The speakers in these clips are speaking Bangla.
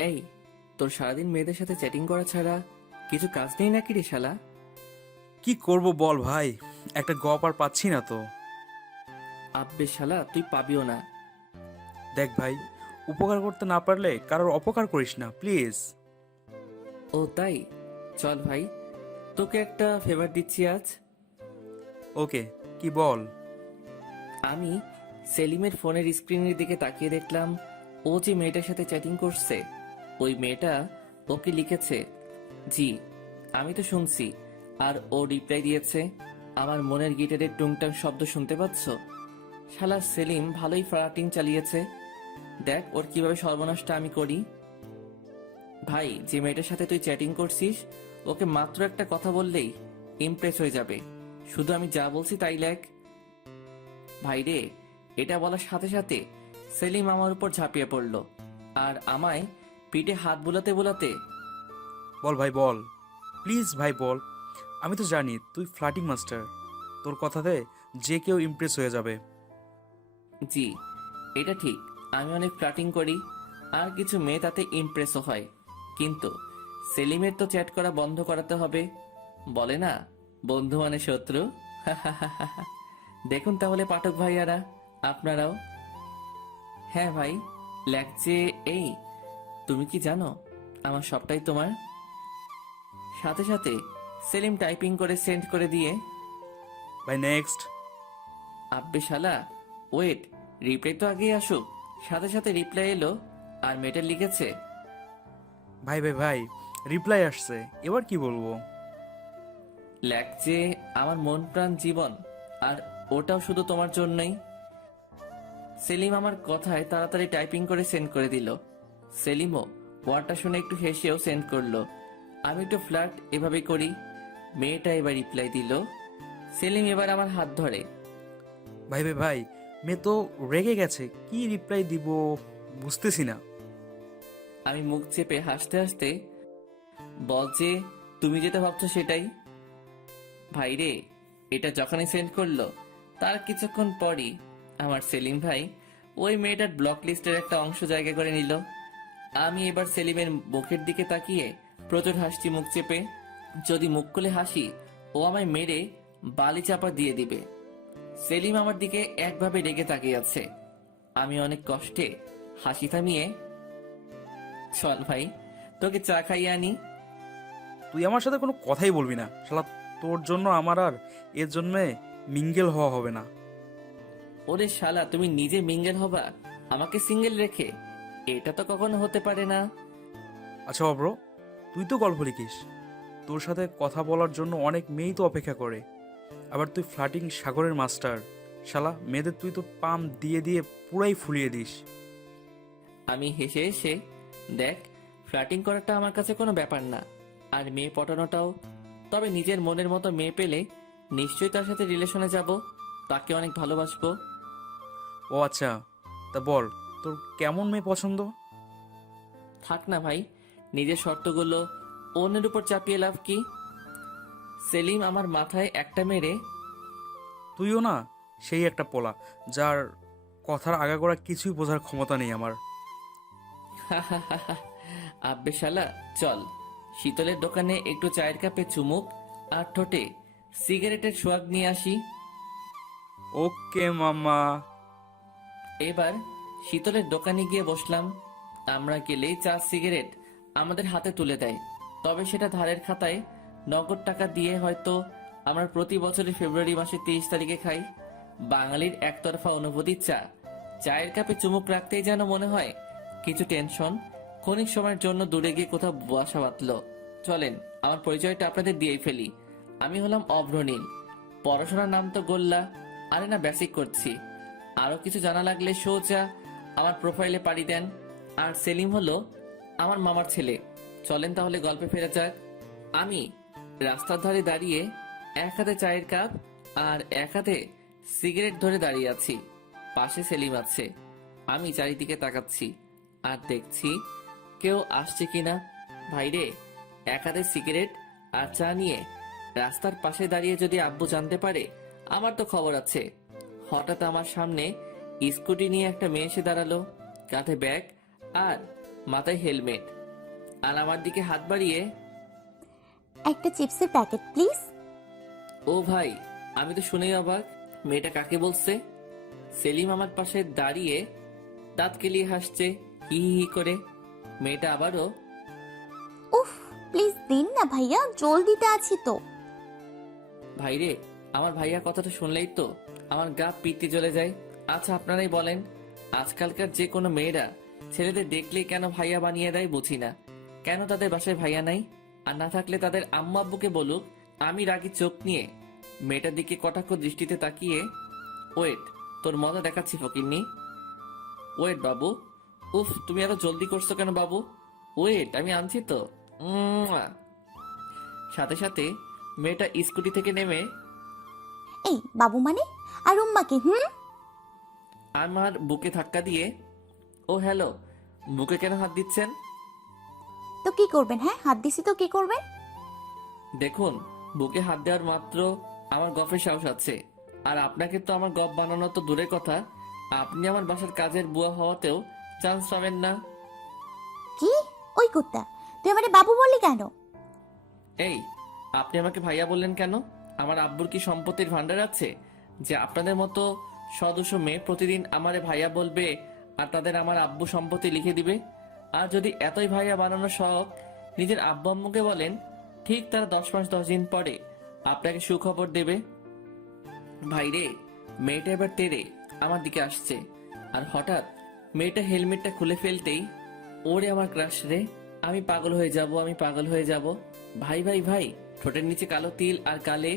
এই তোর সারাদিন মেয়েদের সাথে চ্যাটিং করা ছাড়া কিছু কাজ নেই নাকি রে শালা? কি করব বল ভাই একটা গপ আর পাচ্ছি না তো। আব্বে শালা তুই পাবিও না। দেখ ভাই উপকার করতে না পারলে কারোর অপকার করিস না প্লিজ ও তাই? চল ভাই তোকে একটা ফেভার দিচ্ছি আজ। ওকে কি বল? আমি সেলিমের ফোনের স্ক্রিনের দিকে তাকিয়ে দেখলাম ও যে মেয়েটার সাথে চ্যাটিং করছে। ওই মেয়েটা ওকে লিখেছে, জি, আমি তো শুনছি। আর ও রিপ্লাই দিয়েছে, আমার মনের গিটারের টুংটাং শব্দ শুনতে পাচ্ছ? শালা সেলিম ভালোই ফ্লাটিং চালিয়েছে, দেখ ওর কীভাবে সর্বনাশটা আমি করি। ভাই, যে মেয়েটার সাথে তুই চ্যাটিং করছিস, ওকে মাত্র একটা কথা বললেই ইমপ্রেস হয়ে যাবে। শুধু আমি যা বলছি তাই লেখ। ভাই রে, এটা বলার সাথে সাথে সেলিম আমার উপর ঝাঁপিয়ে পড়ল, আর আমায় পিঠে হাত বোলাতে বোলাতে। বল ভাই বল। প্লিজ ভাই বল। আমি তো জানি তুই ফ্লাটিং মাস্টার। তোর কথাতে যে কেউ ইমপ্রেস হয়ে যাবে। জি এটা ঠিক। আমি অনেক ফ্লাটিং করি আর কিছু মেয়ে তাতে ইমপ্রেসও হয়। কিন্তু সেলিমের তো চ্যাট করা বন্ধ করাতে হবে। বলে না বন্ধু মানে শত্রু। দেখুন তাহলে পাঠক ভাইয়ারা আপনারাও। হ্যাঁ ভাই লাগছে এই তুমি কি জানো আমার সবটাই তোমার? সাথে সাথে সেলিম টাইপিং করে সেন্ড করে দিয়ে ভাই নেক্সট আব্বে শালা ওয়েট রিপ্লাই তো আগেই আসুক। সাথে সাথে রিপ্লাই এলো আর মেয়েটা লিখেছে ভাই ভাই ভাই রিপ্লাই আসছে এবার কি বলব? লেখছে আমার মন প্রাণ জীবন আর ওটাও শুধু তোমার জন্যই। সেলিম আমার কথায় তাড়াতাড়ি টাইপিং করে সেন্ড করে দিল। সেলিমও ওয়ার্ডটা শুনে একটু হেসেও সেন্ড করল। আমি একটু ফ্ল্যাট এভাবে করি? মেয়েটা এবার রিপ্লাই দিল সেলিম এবার আমার হাত ধরে। ভাই ভাই ভাই মেয়ে তো রেগে গেছে কি রিপ্লাই দিব বুঝতেছি না। আমি মুখ চেপে হাসতে হাসতে বল যে তুমি যেটা ভাবছ সেটাই। ভাই রে এটা যখনই সেন্ড করল তার কিছুক্ষণ পরই আমার সেলিম ভাই ওই মেয়েটার ব্লক লিস্টের একটা অংশ জায়গা করে নিল। আমি এবার সেলিমের মুখের দিকে তাকিয়ে প্রচুর হাসছি মুখ চেপে যদি মুখ খুলে হাসি ও আমায় মেরে বালি চাপা দিয়ে দিবে। সেলিম আমার দিকে একভাবে রেগে তাকিয়ে আছে। আমি অনেক কষ্টে হাসি থামিয়ে চল ভাই তোকে চা খাইয়ে আনি। তুই আমার সাথে কোনো কথাই বলবি না। শালা তোর জন্য আমার আর এর জন্যে মিঙ্গেল হওয়া হবে না। ওরে শালা তুমি নিজে মিঙ্গেল হবা? আমাকে সিঙ্গেল রেখে এটা তো কখনো হতে পারে না। আচ্ছা অব্র তুই তো গল্প লিখিস। তোর সাথে কথা বলার জন্য অনেক মেয়েই তো অপেক্ষা করে। আবার তুই ফ্লাটিং সাগরের মাস্টার। শালা মেয়েদের তুই তো পাম দিয়ে দিয়ে পুরাই ফুলিয়ে দিস। আমি হেসে হেসে দেখ ফ্ল্যাটিং করাটা আমার কাছে কোনো ব্যাপার না। আর মেয়ে পটানোটাও। তবে নিজের মনের মতো মেয়ে পেলে নিশ্চয়ই তার সাথে রিলেশনে যাব। তাকে অনেক ভালোবাসবো। ও আচ্ছা তা বল তোর কেমন মেয়ে পছন্দ? থাক না ভাই নিজের শর্তগুলো অন্যের উপর চাপিয়ে লাভ কি? সেলিম আমার মাথায় একটা মেরে তুইও না সেই একটা পোলা যার কথার আগাগোড়া কিছুই বোঝার ক্ষমতা নেই আমার। আব্বে শালা চল। শীতলের দোকানে একটু চায়ের কাপে চুমুক আর ঠোঁটে সিগারেটের সোয়াগ নিয়ে আসি। ওকে মামা এবার শীতলের দোকানে গিয়ে বসলাম। আমরা গেলেই চা, সিগারেট আমাদের হাতে তুলে দেয়। তবে সেটা ধারের খাতায় নগদ টাকা দিয়ে হয়তো আমরা প্রতি বছরের ফেব্রুয়ারি মাসের তেইশ তারিখে খাই। বাঙালির একতরফা অনুভূতি চা। চায়ের কাপে চুমুক রাখতেই যেন মনে হয় কিছু টেনশন ক্ষণিক সময়ের জন্য দূরে গিয়ে কোথাও বাসা বাঁধলো। চলেন, আমার পরিচয়টা আপনাদের দিয়েই ফেলি। আমি হলাম অভ্রনীল। পড়াশোনার নাম তো গোল্লা, আরে না বেসিক করছি। আরও কিছু জানা লাগলে সোজা আমার প্রোফাইলে পাড়ি দেন। আর সেলিম হলো আমার মামার ছেলে। চলেন তাহলে গল্পে ফেরা যাক। আমি রাস্তার ধারে দাঁড়িয়ে এক হাতে চায়ের কাপ আর এক হাতে সিগারেট ধরে দাঁড়িয়ে আছি। পাশে সেলিম আছে। আমি চারিদিকে তাকাচ্ছি আর দেখছি কেউ আসছে কিনা। ভাইরে, এক হাতে সিগারেট আর চা নিয়ে রাস্তার পাশে দাঁড়িয়ে যদি আব্বু জানতে পারে, আমার তো খবর আছে। হঠাৎ আমার সামনে স্কুটি নিয়ে একটা মেয়ে এসে দাঁড়াল। কাঁধে ব্যাগ আর মাথায় হেলমেট। আর আমার দিকে হাত বাড়িয়ে একটা চিপসের প্যাকেট প্লিজ। ও ভাই আমি তো শুনেই অবাক। মেয়েটা কাকে বলছে? সেলিম আমার পাশে দাঁড়িয়ে দাঁত কেলিয়ে হাসছে হি হি করে। মেয়েটা আবারও উফ প্লিজ দিন না ভাইয়া জলদিতে আছি তো। ভাইরে আমার ভাইয়া কথাটা শুনলেই তো আমার গা পিত্তি জ্বলে যায়। আচ্ছা আপনারাই বলেন, আজকালকার যে কোনো মেয়েরা ছেলেদের দেখলেই কেন ভাইয়া বানিয়ে দেয় বুঝি না। কেন তাদের বাসায় ভাইয়া নাই? আর না থাকলে তাদের আম্মু আব্বুকে বলুক, আমি রাগি চোখ নিয়ে মেয়েটার দিকে কটাক্ষ দৃষ্টিতে তাকিয়ে, ওয়েট, তোর মজা দেখাচ্ছি ফকিন্নি। ওয়েট বাবু, উফ, তুমি এত জলদি করছ কেন বাবু? ওয়েট, আমি আনছি তো। সাথে সাথে মেয়েটা স্কুটি থেকে নেমে, এই, বাবু মানে? আর উম্মাকে, হুম? আমার বুকে ধাক্কা দিয়ে ও হ্যালো বুকে কেন হাত দিচ্ছেন? তো কি করবেন হ্যাঁ? হাত দিছি তো কি করবেন? দেখুন বুকে হাত দেওয়ার মাত্র আমার গফের সাহস আছে। আর আপনাকে তো আমার গপ বানানো তো দূরের কথা। আপনি আমার বাসার কাজের বুয়া হওয়াতেও চান্স পাবেন না। কি? ওই কুত্তা তুই আমারে বাবু বললি কেন? এই আপনি আমাকে ভাইয়া বললেন কেন? আমার আব্বুর কি সম্পত্তির ভান্ডার আছে? যে আপনাদের মতো সদস্য মেয়ে প্রতিদিন আমারে ভাইয়া বলবে আর তাদের আমার আব্বু সম্পত্তি লিখে দিবে। আর যদি এতই ভাইয়া বানানোর শখ, নিজের আব্বু আম্মুকে বলেন, ঠিক তারা দশ মাস দশ দিন পরে আপনাকে সুখবর দেবে। ভাইরে, মেয়েটা এবার তেরে, আমার দিকে আসছে। আর হঠাৎ মেয়েটা হেলমেটটা খুলে ফেলতেই, ওরে আমার ক্রাশ রে, আমি পাগল হয়ে যাব, আমি পাগল হয়ে যাব। ভাই ভাই ভাই, ঠোঁটের নিচে কালো তিল আর কালে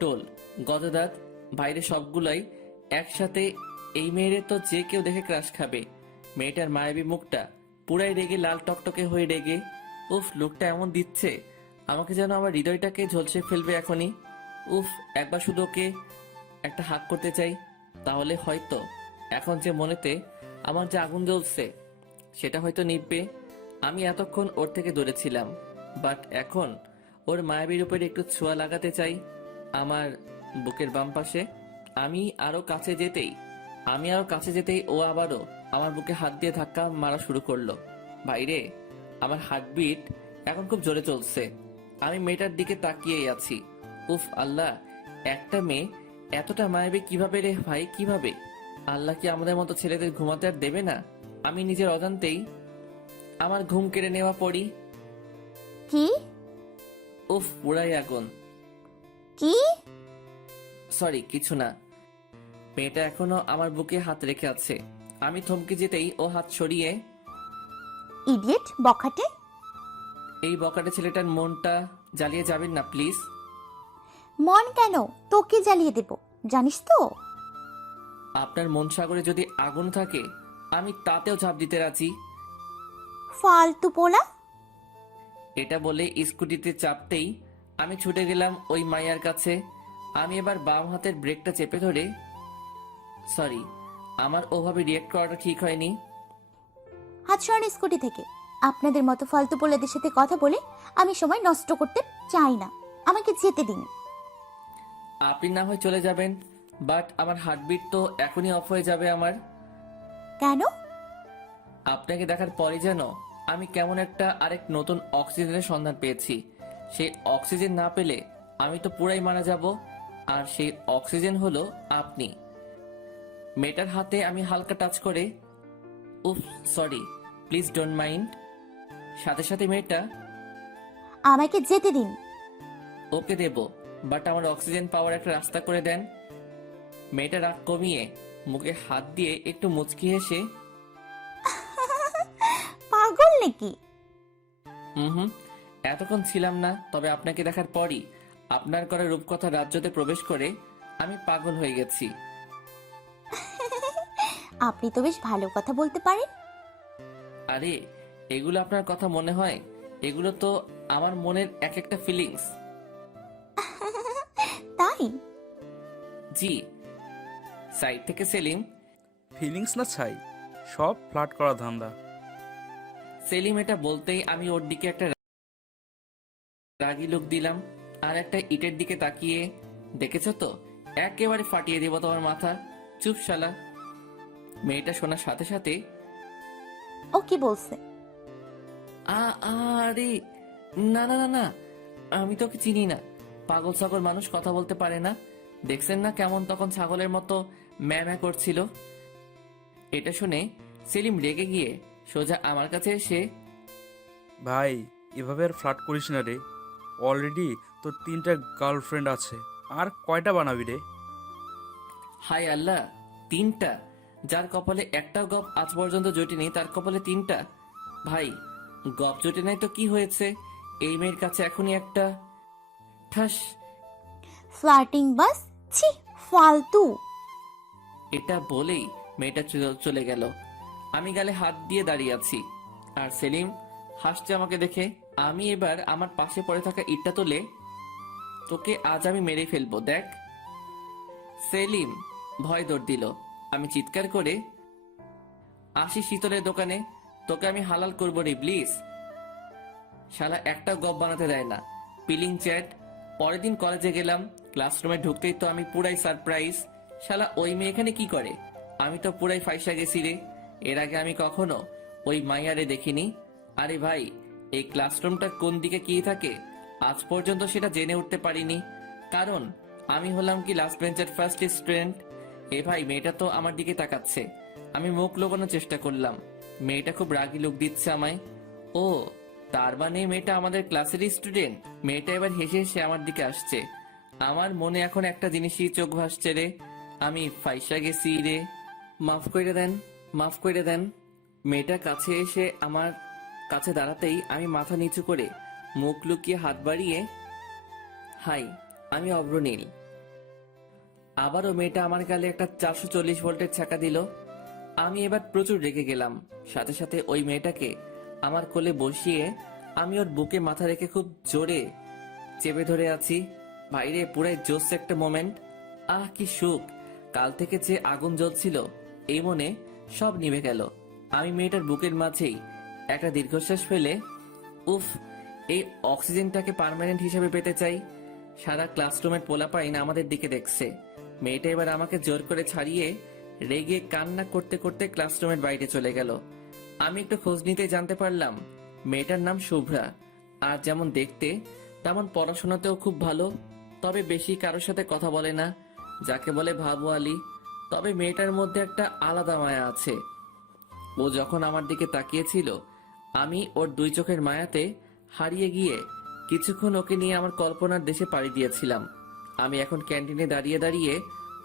টোল গতদাত ভাইরে সবগুলাই একসাথে এই মেয়েরে তো যে কেউ দেখে ক্রাশ খাবে। মেয়েটার মায়াবী মুখটা পুরাই রেগে লাল টকটকে হয়ে রেগে, উফ, লোকটা এমন দিচ্ছে, আমাকে যেন আমার হৃদয়টাকে ঝলসে ফেলবে এখনই। উফ, একবার শুধু ওকে একটা হাক করতে চাই, তাহলে হয়তো এখন যে মনেতে আমার যে আগুন জ্বলছে, সেটা হয়তো নিববে আমি এতক্ষণ ওর থেকে দূরে ছিলাম, বাট এখন ওর মায়াবীর উপরে একটু ছোঁয়া লাগাতে চাই আমার বুকের বাম পাশে। আমি আরও কাছে যেতেই আমি আরও কাছে যেতেই ও আবারও আমার বুকে হাত দিয়ে ধাক্কা মারা শুরু করল। বাইরে আমার হার্টবিট এখন খুব জোরে চলছে। আমি মেয়েটার দিকে তাকিয়েই আছি। উফ আল্লাহ একটা মেয়ে এতটা মায়াবী কীভাবে রে ভাই কীভাবে? আল্লাহ কি আমাদের মতো ছেলেদের ঘুমাতে আর দেবে না? আমি নিজের অজান্তেই আমার ঘুম কেড়ে নেওয়া পড়ি। কি? উফ পুরাই আগুন। কি? সরি কিছু না। মেয়েটা এখনও আমার বুকে হাত রেখে আছে। আমি থমকে যেতেই ও হাত সরিয়ে ইডিয়েট বখাটে। এই বকাটে ছেলেটার মনটা জ্বালিয়ে যাবেন না প্লিজ। মন কেন? তোকে জ্বালিয়ে দেব জানিস তো? আপনার মন সাগরে যদি আগুন থাকে আমি তাতেও ঝাঁপ দিতে রাজি। ফালতু পোলা। এটা বলে স্কুটিতে চাপতেই আমি ছুটে গেলাম ওই মাইয়ার কাছে। আমি এবার বাম হাতের ব্রেকটা চেপে ধরে সরি আমার ওভাবে রিয়েক্ট করাটা ঠিক হয়নি। হাত সরান স্কুটি থেকে। আপনাদের মতো ফালতু পোলাদের সাথে কথা বলে আমি সময় নষ্ট করতে চাই না। আমাকে যেতে দিন। আপনি না হয় চলে যাবেন বাট আমার হার্টবিট তো এখনই অফ হয়ে যাবে আমার। কেন? আপনাকে দেখার পরে যেন আমি কেমন একটা আরেক নতুন অক্সিজেনের সন্ধান পেয়েছি। সেই অক্সিজেন না পেলে আমি তো পুরাই মারা যাব আর সেই অক্সিজেন হলো আপনি। মেয়েটার হাতে আমি হালকা টাচ করে উফ সরি প্লিজ ডোন্ট মাইন্ড সাথে সাথে মেয়েটা আমাকে যেতে দিন। ওকে দেব বাট আমার অক্সিজেন পাওয়ার একটা রাস্তা করে দেন। মেয়েটা রাগ কমিয়ে মুখে হাত দিয়ে একটু মুচকি হেসে পাগল নাকি? হুম হুম এতক্ষণ ছিলাম না তবে আপনাকে দেখার পরই আপনার করা রূপকথা রাজ্যতে প্রবেশ করে আমি পাগল হয়ে গেছি। আপনি তো বেশ ভালো কথা বলতে পারেন। আরে এগুলো আপনার কথা মনে হয়? এগুলো তো আমার মনের এক একটা ফিলিংস তাই? জি। সাইড থেকে সেলিম। ফিলিংস না ছাই? সব ফ্লাট করা ধান্দা। সেলিম এটা বলতেই আমি ওর দিকে একটা রাগি লোক দিলাম আর একটা ইটের দিকে তাকিয়ে দেখেছ তো? একেবারে ফাটিয়ে দেব তোমার মাথা। চুপ শালা। মেয়েটা শোনার সাথে সাথে ও কি বলছে? আ আরে না না না না আমি তোকে চিনি না। পাগল ছাগল মানুষ কথা বলতে পারে না। দেখছেন না কেমন তখন ছাগলের মতো ম্যা ম্যা করছিল? এটা শুনে সেলিম রেগে গিয়ে সোজা আমার কাছে এসে ভাই এভাবে আর ফ্লার্ট করিস না রে। অলরেডি তোর তিনটা গার্লফ্রেন্ড আছে। আর কয়টা বানাবি রে? হাই আল্লাহ তিনটা? যার কপালে একটাও গপ আজ পর্যন্ত জোটেনি তার কপালে তিনটা। ভাই গপ জোটে নাই তো কি হয়েছে? এই মেয়ের কাছে এখনই একটা ঠাস। ফ্লার্টিং বাস? ছি ফালতু। এটা বলেই মেয়েটা চলে- চলে গেল। আমি গালে হাত দিয়ে দাঁড়িয়ে আছি। আর সেলিম হাসছে আমাকে দেখে আমি এবার আমার পাশে পড়ে থাকা ইটটা তোলে? তোকে আজ আমি মেরে ফেলব দেখ। সেলিম ভয় দৌড় দিল। আমি চিৎকার করে, আসি শীতলের দোকানে, তোকে আমি হালাল করব রে, প্লিজ। শালা একটা গপ বানাতে দেয় না। পিলিং চ্যাট, পরের দিন কলেজে গেলাম, ক্লাসরুমে ঢুকতেই তো আমি পুরাই সারপ্রাইজ। শালা ওই মেয়ে এখানে কি করে? আমি তো পুরাই ফাইসা গেছি রে। এর আগে আমি কখনো ওই মাইয়ারে দেখিনি। আরে ভাই, এই ক্লাসরুমটা কোন দিকে কি থাকে? আজ পর্যন্ত সেটা জেনে উঠতে পারিনি। কারণ, আমি হলাম কি লাস্ট বেঞ্চের ফার্স্ট স্টুডেন্ট এ ভাই, মেয়েটা তো আমার দিকে তাকাচ্ছে। আমি মুখ লোকানোর চেষ্টা করলাম। মেয়েটা খুব রাগি লোক দিচ্ছে আমায়। ও, তার মানে মেয়েটা আমাদের ক্লাসেরই স্টুডেন্ট? মেয়েটা এবার হেসে হেসে আমার দিকে আসছে। আমার মনে এখন একটা জিনিসই চোখ ভাসছে রে। আমি ফাইসা গেছি রে। মাফ করে দেন, মাফ করে দেন। মেয়েটা কাছে এসে আমার কাছে দাঁড়াতেই আমি মাথা নিচু করে মুখ লুকিয়ে হাত বাড়িয়ে, হাই, আমি অব্রনীল আবারও মেয়েটা আমার গালে একটা চারশো চল্লিশ ভোল্টের ছাকা দিল। আমি এবার প্রচুর রেগে গেলাম। সাথে সাথে ওই মেয়েটাকে আমার কোলে বসিয়ে আমি ওর বুকে মাথা রেখে খুব জোরে চেপে ধরে আছি। বাইরে পুরাই জোস একটা মোমেন্ট আহ, কি সুখ। কাল থেকে যে আগুন জ্বলছিল, এই মনে সব নিভে গেল। আমি মেয়েটার বুকের মাঝেই একটা দীর্ঘশ্বাস ফেলে, উফ, এই অক্সিজেনটাকে পার্মানেন্ট হিসেবে পেতে চাই। সারা ক্লাসরুমের পোলাপাইন আমাদের দিকে দেখছে। মেয়েটা এবার আমাকে জোর করে ছাড়িয়ে রেগে কান্না করতে করতে ক্লাসরুমের বাইরে চলে গেল। আমি একটু খোঁজ নিতে জানতে পারলাম, মেয়েটার নাম শুভ্রা। আর যেমন দেখতে, তেমন পড়াশোনাতেও খুব ভালো। তবে বেশি কারোর সাথে কথা বলে না। যাকে বলে ভাবু আলী। তবে মেয়েটার মধ্যে একটা আলাদা মায়া আছে। ও যখন আমার দিকে তাকিয়েছিল, আমি ওর দুই চোখের মায়াতে হারিয়ে গিয়ে কিছুক্ষণ ওকে নিয়ে আমার কল্পনার দেশে পাড়ি দিয়েছিলাম। আমি এখন ক্যান্টিনে দাঁড়িয়ে দাঁড়িয়ে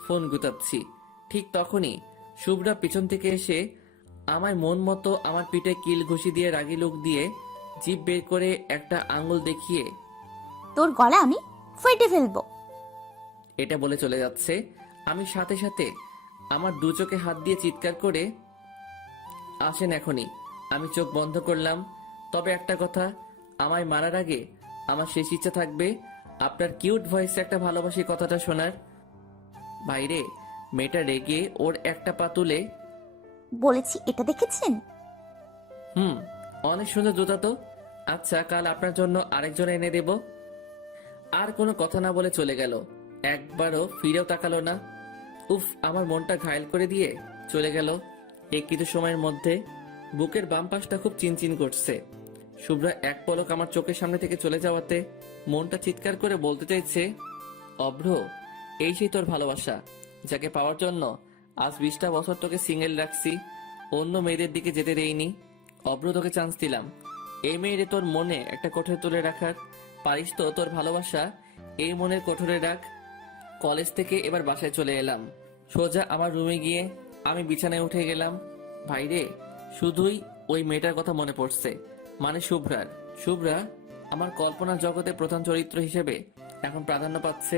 ফোন গুতাচ্ছি। ঠিক তখনই শুভ্রা পিছন থেকে এসে আমার মন মতো আমার পিঠে কিল ঘুষি দিয়ে রাগি লোক দিয়ে জিভ বের করে একটা আঙুল দেখিয়ে তোর গলা আমি ফেটে ফেলব। এটা বলে চলে যাচ্ছে। আমি সাথে সাথে আমার দু চোখে হাত দিয়ে চিৎকার করে আসেন এখনই। আমি চোখ বন্ধ করলাম। তবে একটা কথা আমায় মারার আগে আমার শেষ ইচ্ছা থাকবে। আপনার কিউট ভয়েসে একটা ভালোবাসি কথাটা শোনার? বাইরে মেয়েটা রেগে ওর একটা পা তুলে। বলেছি এটা দেখেছেন? হুম অনেক সুন্দর জুতা তো। আচ্ছা কাল আপনার জন্য আরেকজন এনে দেব। আর কোনো কথা না বলে চলে গেল। একবারও ফিরেও তাকালো না। উফ আমার মনটা ঘায়ল করে দিয়ে চলে গেল। এই কিছু সময়ের মধ্যে বুকের বাম পাশটা খুব চিনচিন করছে। শুভ্রা এক পলক আমার চোখের সামনে থেকে চলে যাওয়াতে মনটা চিৎকার করে বলতে চাইছে, অভ্র, এই সেই তোর ভালোবাসা, যাকে পাওয়ার জন্য আজ বিশটা বছর তোকে সিঙ্গেল রাখছি, অন্য মেয়েদের দিকে যেতে দেইনি। অভ্র, তোকে চান্স দিলাম। এই মেয়েরে তোর মনে একটা কোঠরে তুলে রাখার, পারিস তো তোর ভালোবাসা? এই মনের কোঠরে রাখ। কলেজ থেকে এবার বাসায় চলে এলাম। সোজা আমার রুমে গিয়ে আমি বিছানায় উঠে গেলাম। ভাইরে, শুধুই ওই মেয়েটার কথা মনে পড়ছে। মানে শুভ্রার। শুভ্রা আমার কল্পনা জগতে প্রধান চরিত্র হিসেবে এখন প্রাধান্য পাচ্ছে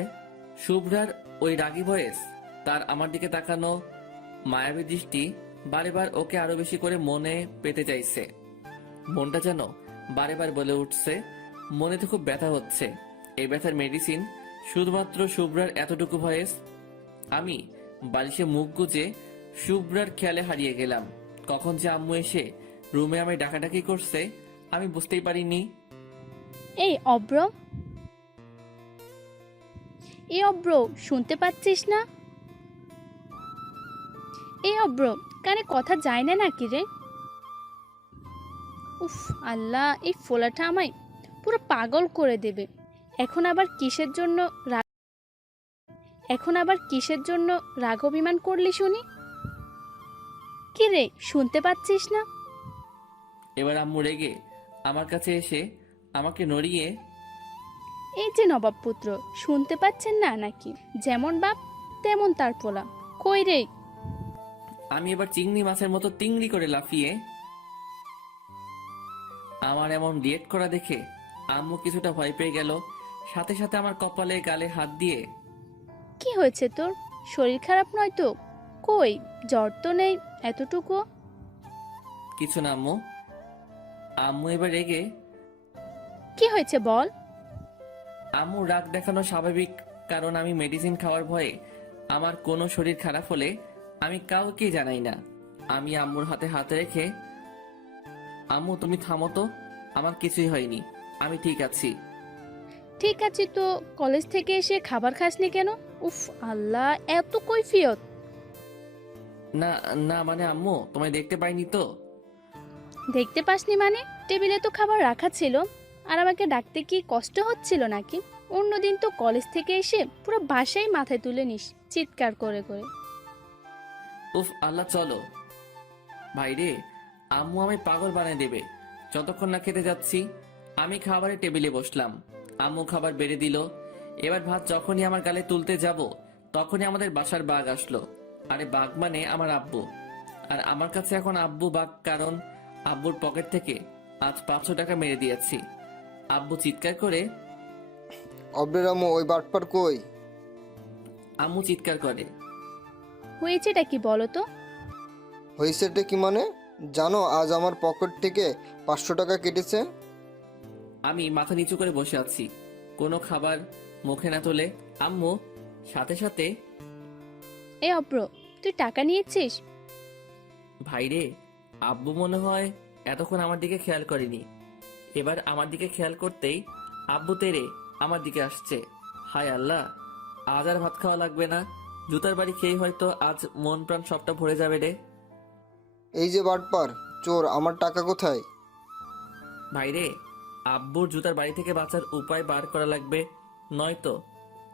শুভ্রার ওই রাগী ভয়েস। তার আমার দিকে তাকানো মায়াবী দৃষ্টি বারে বার ওকে আরও বেশি করে মনে পেতে চাইছে। মনটা যেন বারে বার বলে উঠছে, মনে তো খুব ব্যথা হচ্ছে। এই ব্যথার মেডিসিন শুধুমাত্র শুভ্রার এতটুকু ভয়েস। আমি বালিশে মুখ গুজে শুভ্রার খেয়ালে হারিয়ে গেলাম। কখন যে আম্মু এসে রুমে আমায় ডাকাডাকি করছে, আমি বুঝতেই পারিনি। এই অব্র। এই অব্র, শুনতে পাচ্ছিস না? এই অব্র, কানে কথা যায় না নাকি রে? উফ, আল্লাহ, এই ফোলাটা আমায় পুরো পাগল করে দেবে। এখন আবার কিসের জন্য রাগ এখন আবার কিসের জন্য রাগ অভিমান করলি শুনি? কি রে, শুনতে পাচ্ছিস না? এবার আম্মু রেগে আমার কাছে এসে আমাকে নড়িয়ে এই যে নবাব পুত্র শুনতে পাচ্ছেন না নাকি? যেমন বাপ তেমন তার পোলা। কই রে? আমি এবার চিংড়ি মাছের মতো তিংড়ি করে লাফিয়ে আমার এমন রিয়েক্ট করা দেখে আম্মু কিছুটা ভয় পেয়ে গেল। সাথে সাথে আমার কপালে গালে হাত দিয়ে কি হয়েছে তোর? শরীর খারাপ নয় তো? কই? জ্বর তো নেই এতটুকু? কিছু না আম্মু। আম্মু এবার রেগে কি হয়েছে বল? আম্মু রাগ দেখানো স্বাভাবিক কারণ আমি মেডিসিন খাওয়ার ভয়ে আমার কোনো শরীর খারাপ হলে আমি কাউকে জানাই না। আমি আম্মুর হাতে হাত রেখে আম্মু তুমি থামো তো আমার কিছুই হয়নি আমি ঠিক আছি। ঠিক আছে তো কলেজ থেকে এসে খাবার খাসনি কেন? উফ আল্লাহ এত কৈফিয়ত। না না মানে আম্মু তোমায় দেখতে পাইনি তো? দেখতে পাসনি মানে? টেবিলে তো খাবার রাখা ছিল। আর আমাকে ডাকতে কি কষ্ট হচ্ছিল নাকি? অন্যদিন তো কলেজ থেকে এসে পুরো বাসায় মাথায় তুলে নিস, চিৎকার করে করে। উফ, আল্লাহ, চলো। ভাই রে, আম্মু আমি পাগল বানিয়ে দেবে। যতক্ষণ না খেতে যাচ্ছি, আমি খাবারের টেবিলে বসলাম। আম্মু খাবার বেড়ে দিল। এবার ভাত যখনই আমার গালে তুলতে যাব, তখনই আমাদের বাসার বাঘ আসলো। আরে বাঘ মানে আমার আব্বু। আর আমার কাছে এখন আব্বু বাঘ, কারণ আব্বুর পকেট থেকে আজ পাঁচশো টাকা মেরে দিয়েছি। আব্বু চিৎকার করে অব্রের আম্মু ওই বাটপার কই? আম্মু চিৎকার করে। হয়েছেটা কি বলো তো? হয়েছেটা কি মানে? জানো আজ আমার পকেট থেকে পাঁচশো টাকা কেটেছে। আমি মাথা নিচু করে বসে আছি। কোনো খাবার মুখে না তোলে। আম্মু সাথে সাথে এ অব্র তুই টাকা নিয়েছিস? ভাইরে আব্বু মনে হয় এতক্ষণ আমার দিকে খেয়াল করেনি। এবার আমার দিকে খেয়াল করতেই আব্বু তেরে আমার দিকে আসছে। হায় আল্লাহ আজ আর ভাত খাওয়া লাগবে না। জুতার বাড়ি খেয়ে হয়তো আজ মন প্রাণ সবটা ভরে যাবে রে। এই যে বাটপার চোর আমার টাকা কোথায়? ভাইরে আব্বুর জুতার বাড়ি থেকে বাঁচার উপায় বার করা লাগবে। নয়তো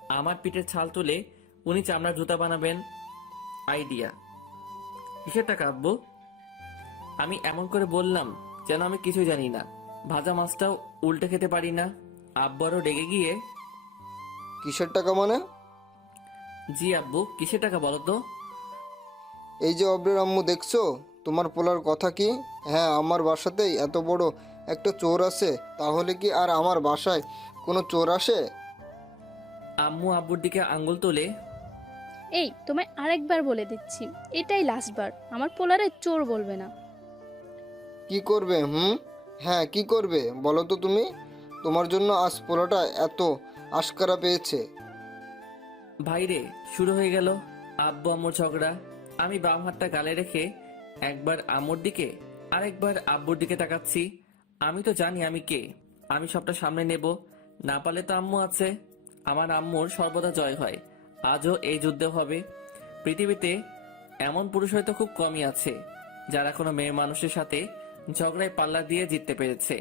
আমার পিঠের ছাল তুলে উনি চামড়ার জুতা বানাবেন। আইডিয়া। কিসের টাকা আব্বু? আমি এমন করে বললাম যেন আমি কিছুই জানি না। ভাজা মাছটাও উল্টে খেতে পারি না। আব্বারও রেগে গিয়ে কিসের টাকা মানে? জি আব্বু কিসের টাকা বলো তো? এই যে অব্রের আম্মু দেখছ? তোমার পোলার কথা কি? হ্যাঁ আমার বাসাতেই এত বড় একটা চোর আছে তাহলে কি আর আমার বাসায় কোনো চোর আসে? আম্মু আব্বুর দিকে আঙ্গুল তোলে। এই তোমায় আরেকবার বলে দিচ্ছি এটাই লাস্টবার আমার পোলারে চোর বলবে না। কি করবে হুম? হ্যাঁ কি করবে? বলো তো তুমি। তোমার জন্য আজ পোলাটা এত আশকারা পেয়েছে। ভাইরে শুরু হয়ে গেল। আব্বু আম্মুর ঝগড়া। আমি বাম হাতটা গালে রেখে একবার আম্মুর দিকে, আরেকবার আব্বুর দিকে তাকাচ্ছি। আমি তো জানি আমি কে। আমি সবটা সামনে নেব। না পালে তো আম্মু আছে। আমার আম্মুর সর্বদা জয় হয়। আজও এই যুদ্ধ হবে। পৃথিবীতে এমন পুরুষ হয়তো খুব কমই আছে, যারা কোনো মেয়ে মানুষের সাথে ঝগড়ায় পাল্লা দিয়ে জিততে পেরেছে।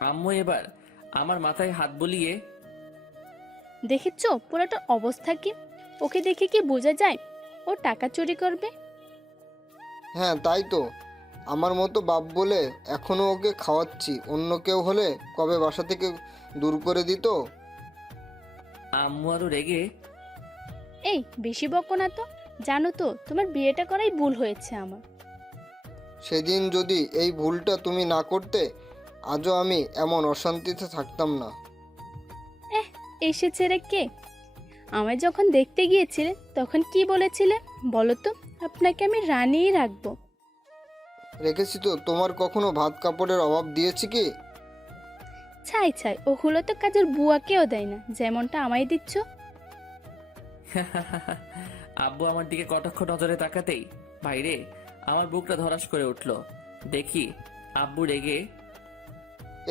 আম্মু এবার আমার মাথায় হাত বুলিয়ে দেখেছ পোলাটার অবস্থা কি? ওকে দেখে কি বোঝা যায় ও টাকা চুরি করবে? হ্যাঁ তাই তো। আমার মতো বাপ বলে এখনও ওকে খাওয়াচ্ছি। অন্য কেউ হলে কবে বাসা থেকে দূর করে দিত? আম্মু আরও রেগে এই বেশি বকো না তো। জানো তো তোমার বিয়েটা করাই ভুল হয়েছে আমার। সেদিন যদি এই ভুলটা তুমি না করতে আজও আমি এমন অশান্তিতে থাকতাম না। এসেছে রে কে? আমায় যখন দেখতে গিয়েছিলে তখন কি বলেছিলে বলো তো? আপনাকে আমি রানিই রাখব। রেখেছি তো তোমার কখনো ভাত কাপড়ের অভাব দিয়েছি কি? ছাই ছাই ওগুলো তো কাজের বুয়াকেও দেয় না যেমনটা আমায় দিচ্ছ। আব্বু আমার দিকে কটাক্ষ নজরে তাকাতেই ভাইরে আমার বুকটা ধরাস করে উঠল। দেখি আব্বু রেগে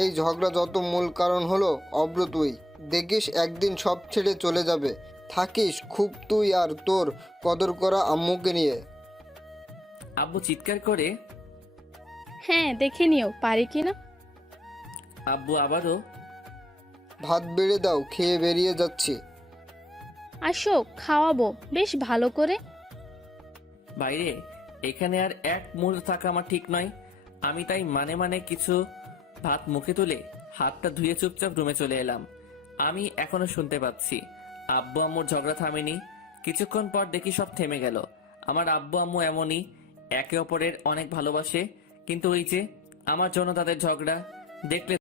এই ঝগড়া যত মূল কারণ হলো অব্র তুই। দেখিস একদিন সব ছেড়ে চলে যাবে। থাকিস খুব তুই আর তোর কদর করা আম্মুকে নিয়ে। আব্বু চিৎকার করে হ্যাঁ দেখে নিও পারি কি না? আব্বু আবারও ভাত বেড়ে দাও খেয়ে বেরিয়ে যাচ্ছি। আসো খাওয়াবো বেশ ভালো করে। বাইরে এখানে আর এক মুহূর্ত থাকা আমার ঠিক নয়। আমি তাই মানে মানে কিছু ভাত মুখে তুলে হাতটা ধুয়ে চুপচাপ রুমে চলে এলাম। আমি এখনও শুনতে পাচ্ছি। আব্বু আম্মুর ঝগড়া থামেনি। কিছুক্ষণ পর দেখি সব থেমে গেল। আমার আব্বু আম্মু এমনই, একে অপরের অনেক ভালোবাসে। কিন্তু ওই যে, আমার জন্য তাদের ঝগড়া, দেখলে